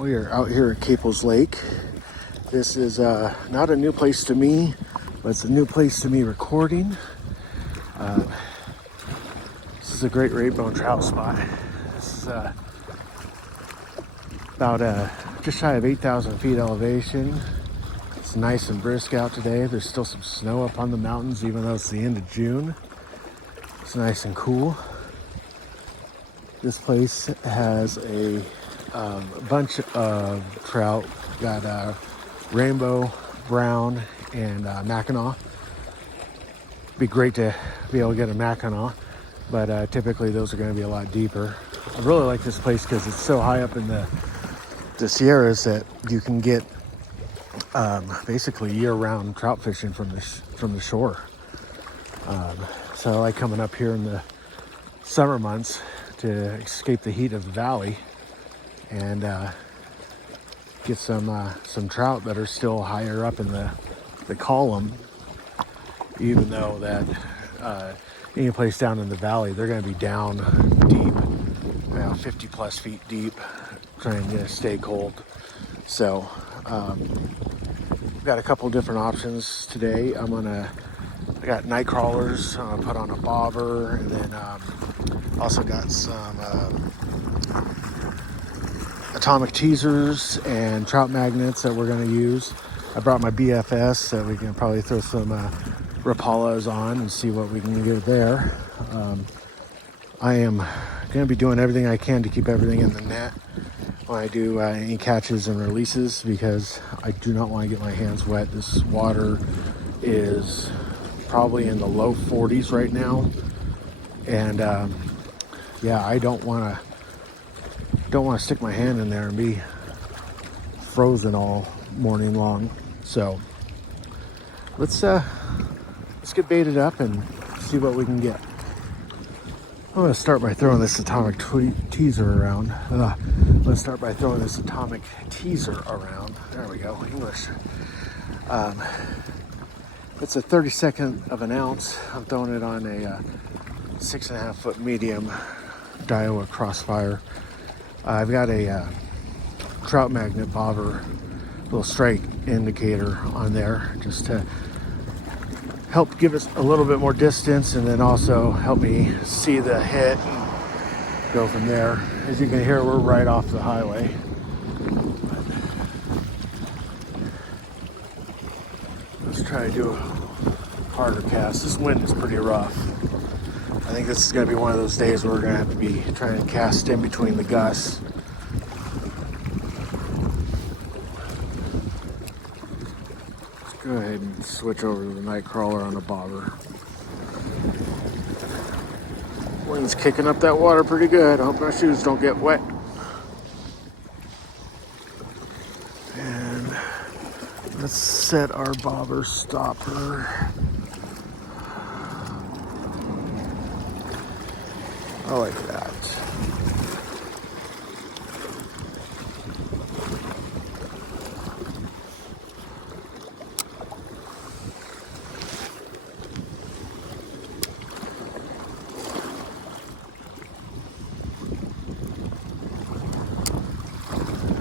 We are out here at Caples Lake. This is not a new place to me, but it's a new place to me recording. This is a great rainbow trout spot. This is about just shy of 8,000 feet elevation. It's nice and brisk out today. There's still some snow up on the mountains, even though it's the end of June. It's nice and cool. This place has a bunch of trout. Got rainbow, brown, and Mackinaw. Be great to be able to get a Mackinaw, but typically those are going to be a lot deeper. I really like this place because it's so high up in the Sierras that you can get basically year-round trout fishing from the shore. So I like coming up here in the summer months to escape the heat of the valley and get some trout that are still higher up in the column, even though that any place down in the valley, they're going to be down deep, 50 plus feet deep, trying to stay cold. So we've got a couple different options today. I got night crawlers. I'm gonna put on a bobber, and then also got some atomic teasers and trout magnets that we're going to use. I brought my BFS so we can probably throw some Rapalas on and see what we can get there. I am going to be doing everything I can to keep everything in the net when I do any catches and releases, because I do not want to get my hands wet. This water is probably in the low 40s right now, and yeah, I don't want to stick my hand in there and be frozen all morning long. So let's get baited up and see what we can get. I'm going to start by throwing this atomic teaser around. Let's start by throwing this atomic teaser around. There we go, English. It's a 32nd of an ounce. I'm throwing it on a 6.5 foot medium Daiwa Crossfire. I've got a trout magnet bobber, little strike indicator on there, just to help give us a little bit more distance, and then also help me see the hit and go from there. As you can hear, we're right off the highway. Let's try to do a harder cast. This wind is pretty rough. I think this is going to be one of those days where we're going to have to be trying to cast in between the gusts. Let's go ahead and switch over to the night crawler on the bobber. Wind's kicking up that water pretty good. I hope my shoes don't get wet. And let's set our bobber stopper. I like that.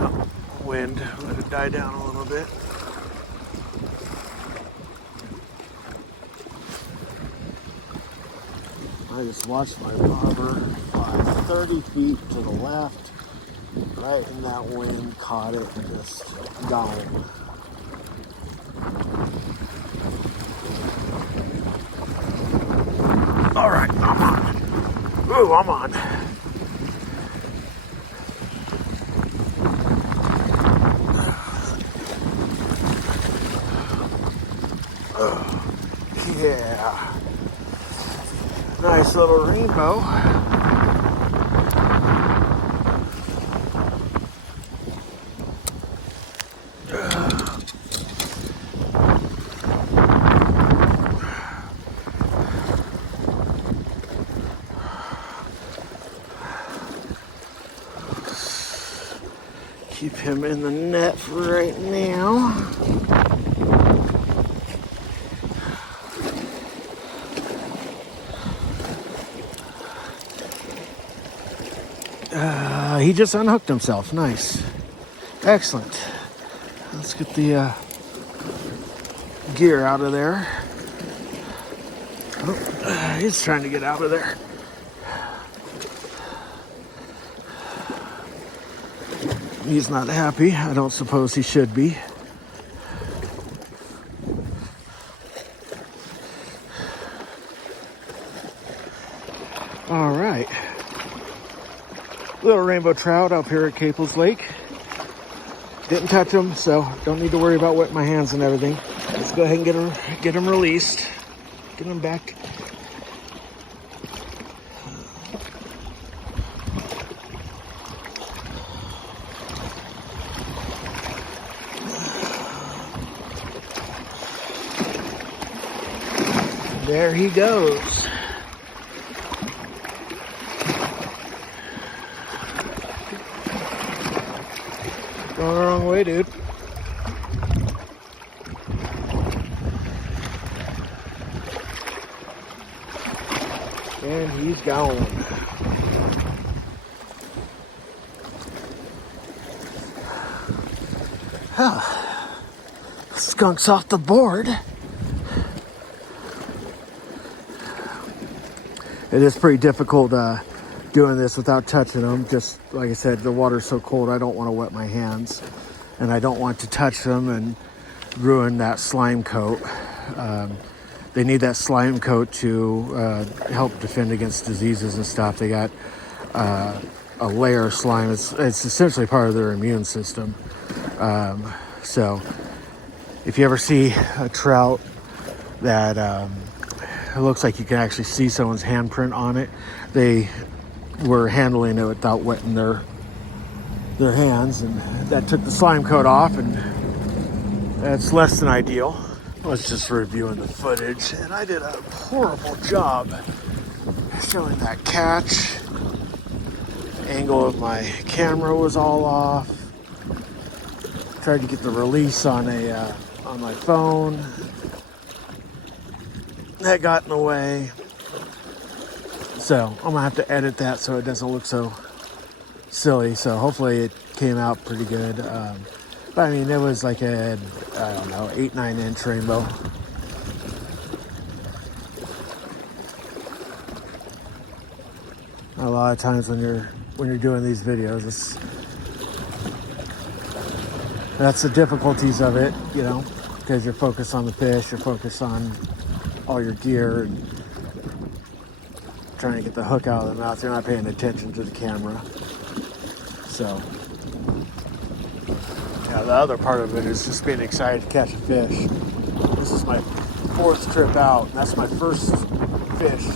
Oh, wind, let it die down a little bit. I just watched my bobber fly 30 feet to the left, right in that wind, caught it, and just gone. All right, I'm on. Ooh, I'm on. Yeah. Nice little rainbow. Keep him in the net for right now. He just unhooked himself. Nice. Excellent. Let's get the gear out of there. Oh, he's trying to get out of there. He's not happy. I don't suppose he should be. All right. Little rainbow trout up here at Caples Lake. Didn't touch them, so don't need to worry about wetting my hands and everything. Let's go ahead and get them released. Get them back. There he goes. Going the wrong way, dude. And he's gone. Skunk's off the board. It is pretty difficult doing this without touching them. Just like I said, the water's so cold, I don't want to wet my hands. And I don't want to touch them and ruin that slime coat. They need that slime coat to help defend against diseases and stuff. They got a layer of slime. It's essentially part of their immune system. So if you ever see a trout that it looks like you can actually see someone's handprint on it, they were handling it without wetting their hands, and that took the slime coat off, and that's less than ideal. I was just reviewing the footage, and I did a horrible job showing that catch. Angle of my camera was all off. Tried to get the release on my phone. That got in the way. So I'm gonna have to edit that so it doesn't look so silly. So hopefully it came out pretty good. But I mean, it was like a, I don't know, 8-9 inch rainbow. A lot of times when you're doing these videos, that's the difficulties of it, you know, because you're focused on the fish, you're focused on all your gear and trying to get the hook out of the mouth. You're not paying attention to the camera. So yeah, the other part of it is just being excited to catch a fish. This is my 4th trip out, and that's my first fish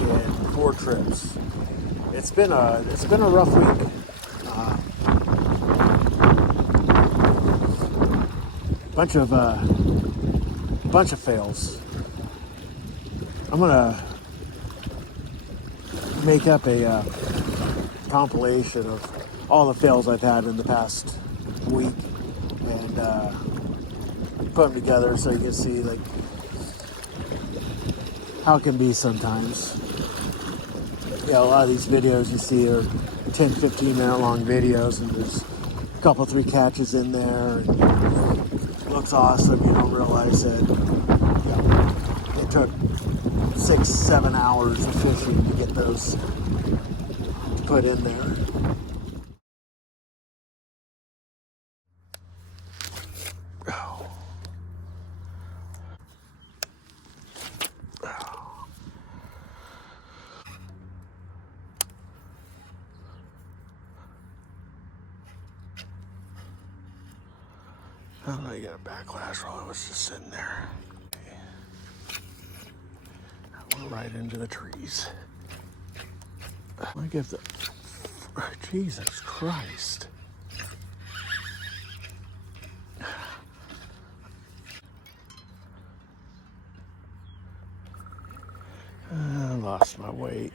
in 4 trips. It's been a rough week. Bunch of fails. I'm gonna make up a compilation of all the fails I've had in the past week and put them together so you can see like how it can be sometimes. Yeah, a lot of these videos you see are 10-15 minute long videos, and there's a couple 3 catches in there, and it looks awesome. You don't realize that, you know, it took 6-7 hours of fishing to get those to put in there. I don't know, you got a backlash while I was just sitting there. I went right into the trees. I give the... Jesus Christ. I lost my weight.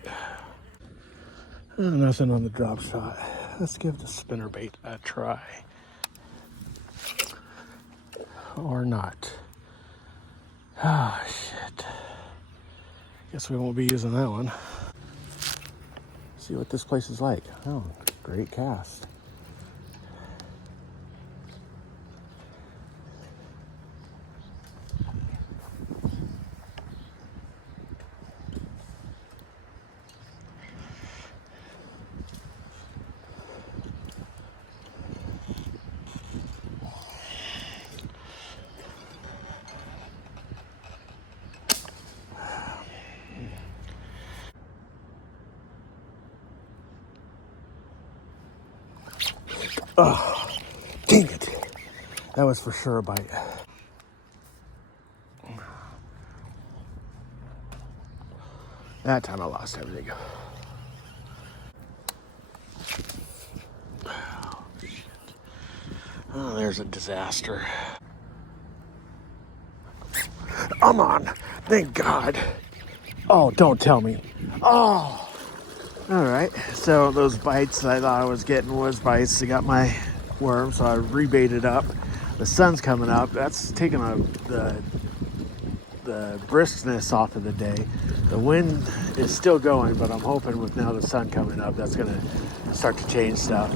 Nothing on the drop shot. Let's give the spinnerbait a try. Or not. Ah, shit. Guess we won't be using that one. See what this place is like. Oh, great cast. Oh, dang it. That was for sure a bite. That time I lost everything. Oh, there's a disaster. I'm on. Thank God. Oh, don't tell me. Oh. All right. So those bites I thought I was getting was bites. I got my worm, so I rebaited up. The sun's coming up. That's taking the briskness off of the day. The wind is still going, but I'm hoping with now the sun coming up, that's going to start to change stuff.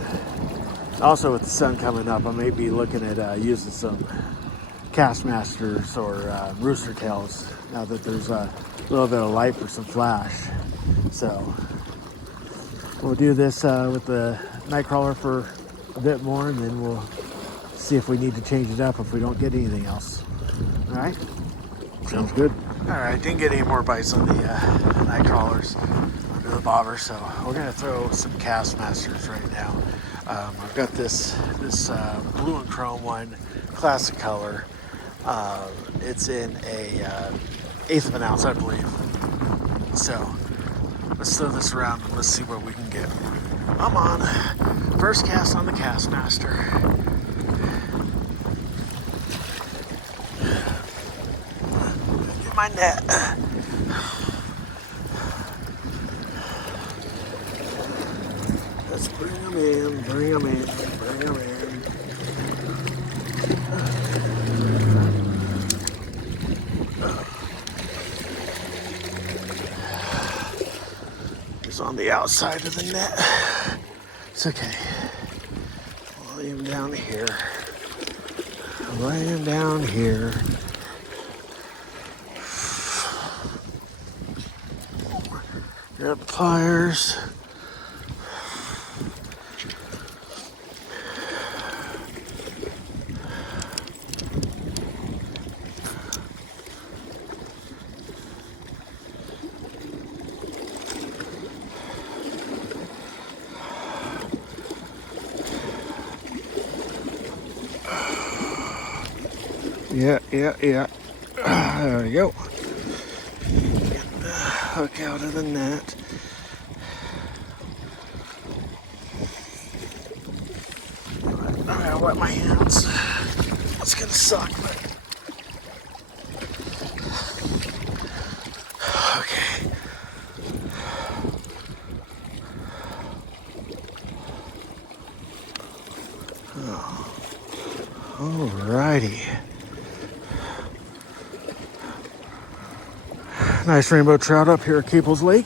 Also, with the sun coming up, I may be looking at using some Castmasters or rooster tails now that there's a little bit of light for some flash. So we'll do this with the nightcrawler for a bit more, and then we'll see if we need to change it up if we don't get anything else. All right? Sounds good. All right, didn't get any more bites on the night crawlers under the bobber, so we're gonna throw some Castmasters right now. I've got this blue and chrome one, classic color. It's in a eighth of an ounce, I believe. So let's throw this around and let's see what we can get. I'm on. First cast on the Castmaster. My net. Let's bring them in, bring them in, bring them in. It's on the outside of the net. It's okay. I'll lay him down here. I'll lay him down here. Got pliers. Yeah. There we go. Get the hook out of the net. I gotta wet my hands. It's gonna suck, but okay. Oh. Alrighty. Nice rainbow trout up here at Caples Lake.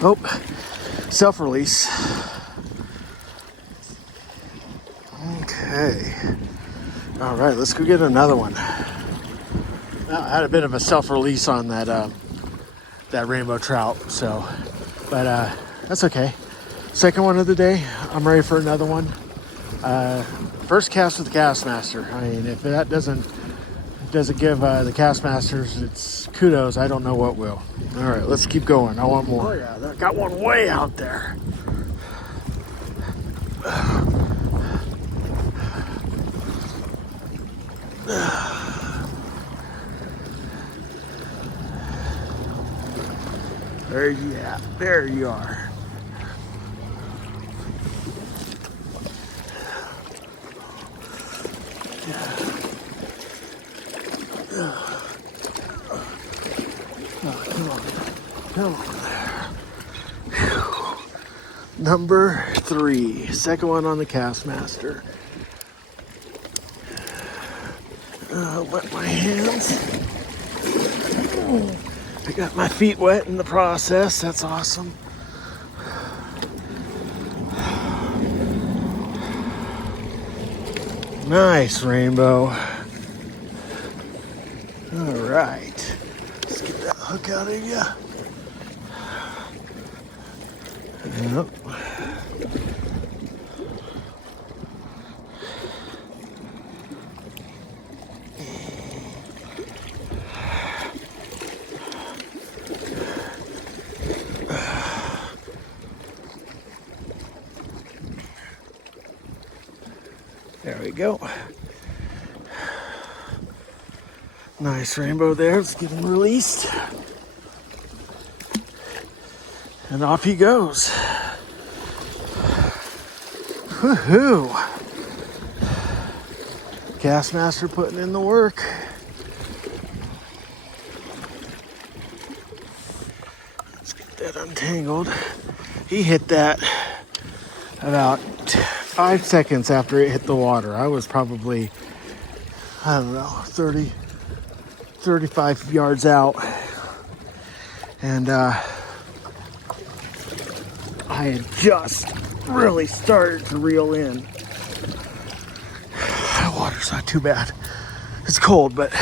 Oh, self-release. Okay. All right, let's go get another one. I had a bit of a self-release on that that rainbow trout, so, but that's okay. Second one of the day. I'm ready for another one. First cast with the Castmaster. I mean, if that doesn't give the Castmasters its kudos, I don't know what will. All right, let's keep going. I want more. Oh yeah, I got one way out there. There you at? There you are. Oh, come on. Whew. Number 3, second one on the Castmaster. Wet my hands. I got my feet wet in the process. That's awesome. Nice rainbow. All right. Let's get that hook out of you. Yep. There we go. Nice rainbow there. Let's get him released. And off he goes. Woohoo! Castmaster putting in the work. Let's get that untangled. He hit that about 5 seconds after it hit the water. I was probably, I don't know, 35 yards out. And I had just really started to reel in. The water's not too bad. It's cold, but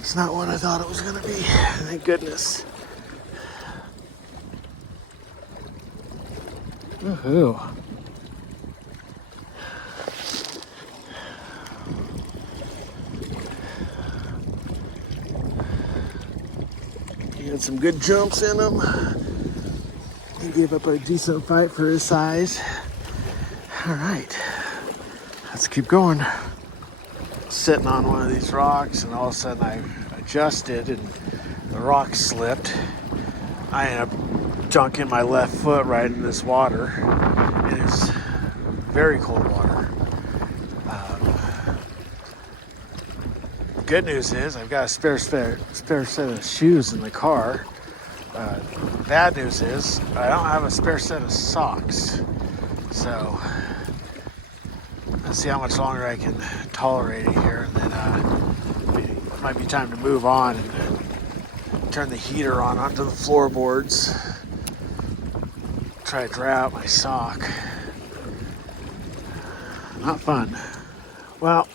it's not what I thought it was going to be. Thank goodness. Woohoo. He had some good jumps in him. He gave up a decent fight for his size. All right, let's keep going. Sitting on one of these rocks, and all of a sudden I adjusted and the rock slipped. I ended up dunking my left foot right in this water. It is very cold water. Good news is I've got a spare set of shoes in the car. Bad news is I don't have a spare set of socks. So let's see how much longer I can tolerate it here, and then it might be time to move on and turn the heater on onto the floorboards. Try to dry out my sock. Not fun. Well,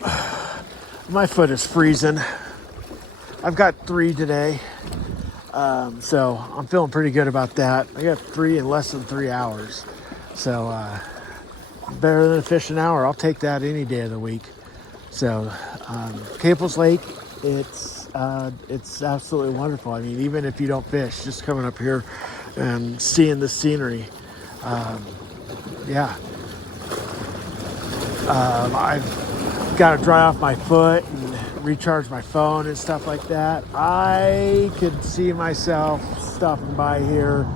my foot is freezing. I've got 3 today. So I'm feeling pretty good about that. I got 3 in less than 3 hours. So better than a fish an hour. I'll take that any day of the week. So Caples Lake, it's absolutely wonderful. I mean, even if you don't fish, just coming up here and seeing the scenery. Yeah. I've got to dry off my foot and recharge my phone and stuff like that. I could see myself stopping by here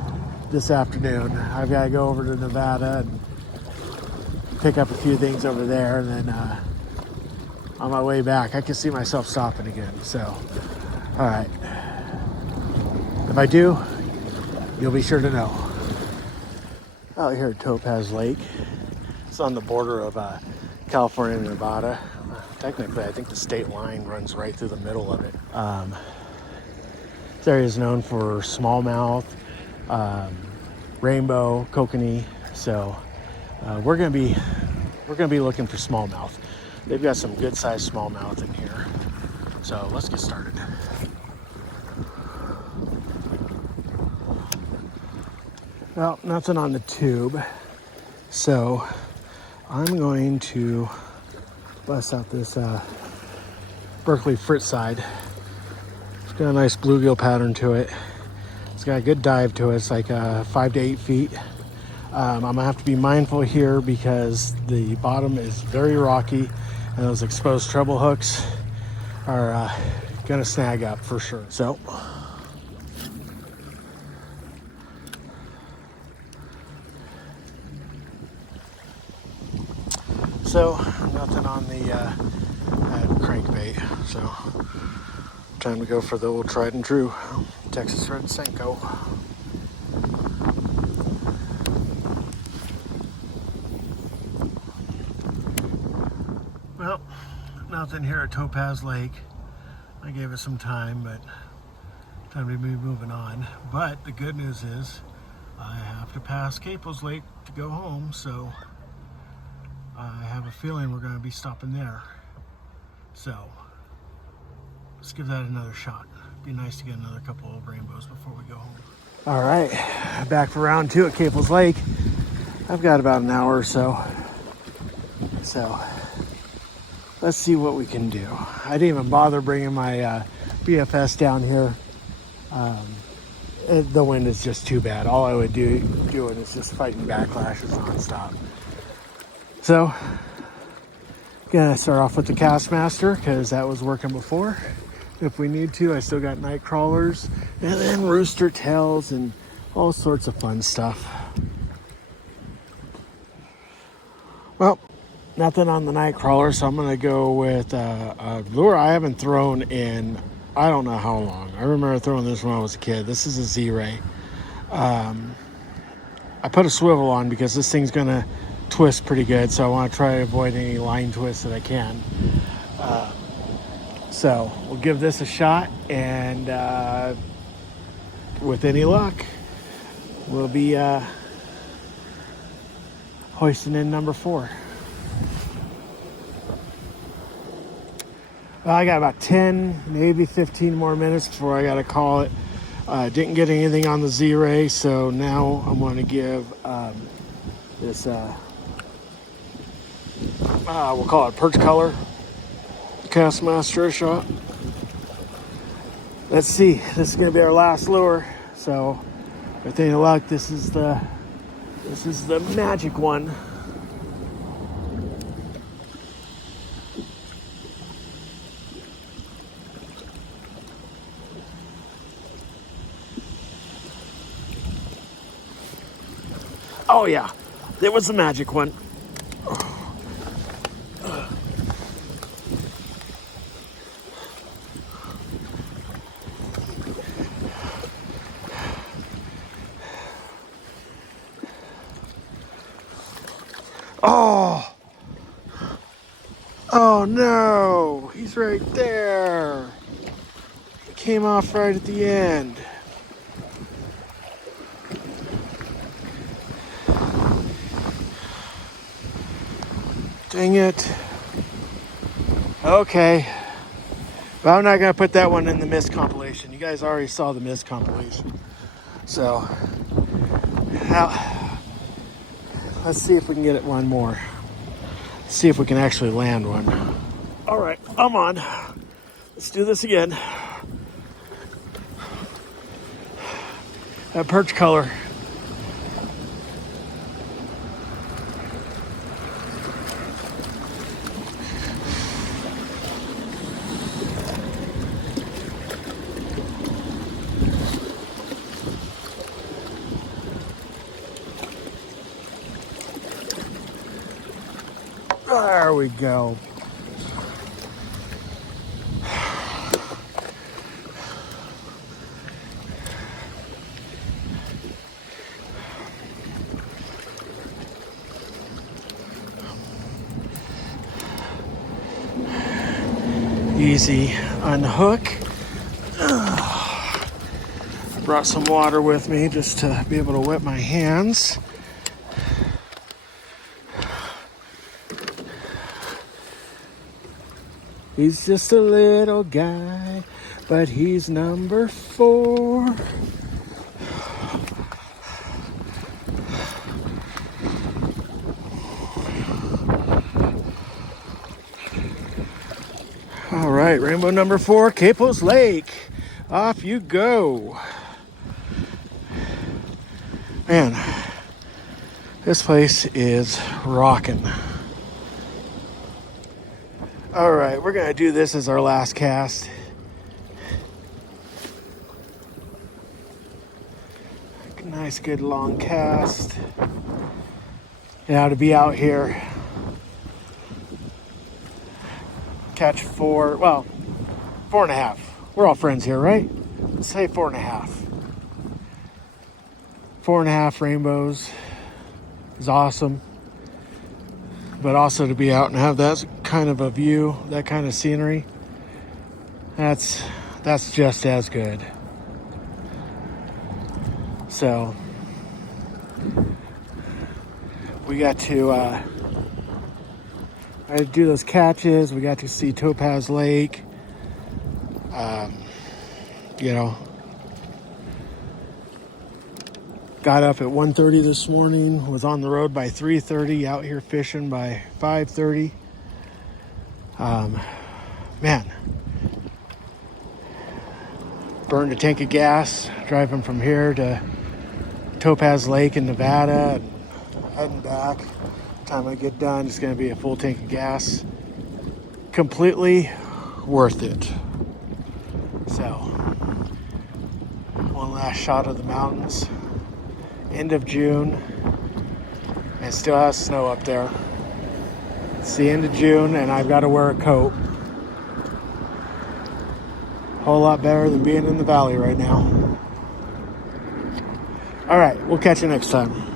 this afternoon. I've got to go over to Nevada and pick up a few things over there, and then on my way back, I can see myself stopping again. So, all right. If I do, you'll be sure to know. Out here at Topaz Lake. It's on the border of California and Nevada. Technically, I think the state line runs right through the middle of it. This area is known for smallmouth, rainbow, kokanee. So we're gonna be looking for smallmouth. They've got some good sized smallmouth in here. So let's get started. Well, nothing on the tube. So I'm going to bust out this Berkeley Fritz side. It's got a nice bluegill pattern to it. It's got a good dive to it. It's like 5 to 8 feet. I'm gonna have to be mindful here because the bottom is very rocky, and those exposed treble hooks are gonna snag up for sure. So nothing on the crankbait, so time to go for the old tried and true Texas Red Senko. Well, nothing here at Topaz Lake. I gave it some time, but time to be moving on. But the good news is I have to pass Caples Lake to go home, so I have a feeling we're going to be stopping there. So let's give that another shot. Be nice to get another couple of rainbows before we go home. All right, back for round 2 at Caples Lake. I've got about an hour or so. So let's see what we can do. I didn't even bother bringing my BFS down here. The wind is just too bad. All I would do is just fighting backlashes nonstop. So Gonna start off with the Castmaster because that was working before. If we need to, I still got night crawlers and then rooster tails and all sorts of fun stuff. Well, nothing on the night crawler, so I'm gonna go with a lure I haven't thrown in I don't know how long. I remember throwing this when I was a kid. This is a Z-Ray. I put a swivel on because this thing's gonna twist pretty good, so I want to try to avoid any line twists that I can. So we'll give this a shot, and with any luck, we'll be hoisting in number 4. Well, I got about 10, maybe 15 more minutes before I got to call it. Didn't get anything on the Z-Ray, so now I'm going to give this, we'll call it perch color Castmaster a shot. Let's see, this is going to be our last lure, so with any luck, this is the magic one. Oh yeah, it was the magic one. Oh no, he's right there. He came off right at the end. Dang it. Okay. But I'm not going to put that one in the missed compilation. You guys already saw the missed compilation. So, now, let's see if we can get it one more. See if we can actually land one. All right, I'm on. Let's do this again. That perch color. There we go. Easy unhook. Brought some water with me just to be able to wet my hands. He's just a little guy, but he's number 4. All right, rainbow number 4, Caples Lake. Off you go. Man, this place is rocking. All right, we're gonna do this as our last cast. Nice, good long cast. Now to be out here, catch 4, well, 4.5. We're all friends here, right? Let's say 4.5. 4.5 rainbows is awesome. But also to be out and have that kind of a view, that kind of scenery, that's just as good. So we got to do those catches. We got to see Topaz Lake. Got up at 1:30 this morning, was on the road by 3:30, out here fishing by 5:30. Man, burned a tank of gas driving from here to Topaz Lake in Nevada and heading back. By the time I get done, it's going to be a full tank of gas. completely worth it. So, one last shot of the mountains. End of June, and still has snow up there. It's the end of June, and I've got to wear a coat. Whole lot better than being in the valley right now. All right, we'll catch you next time.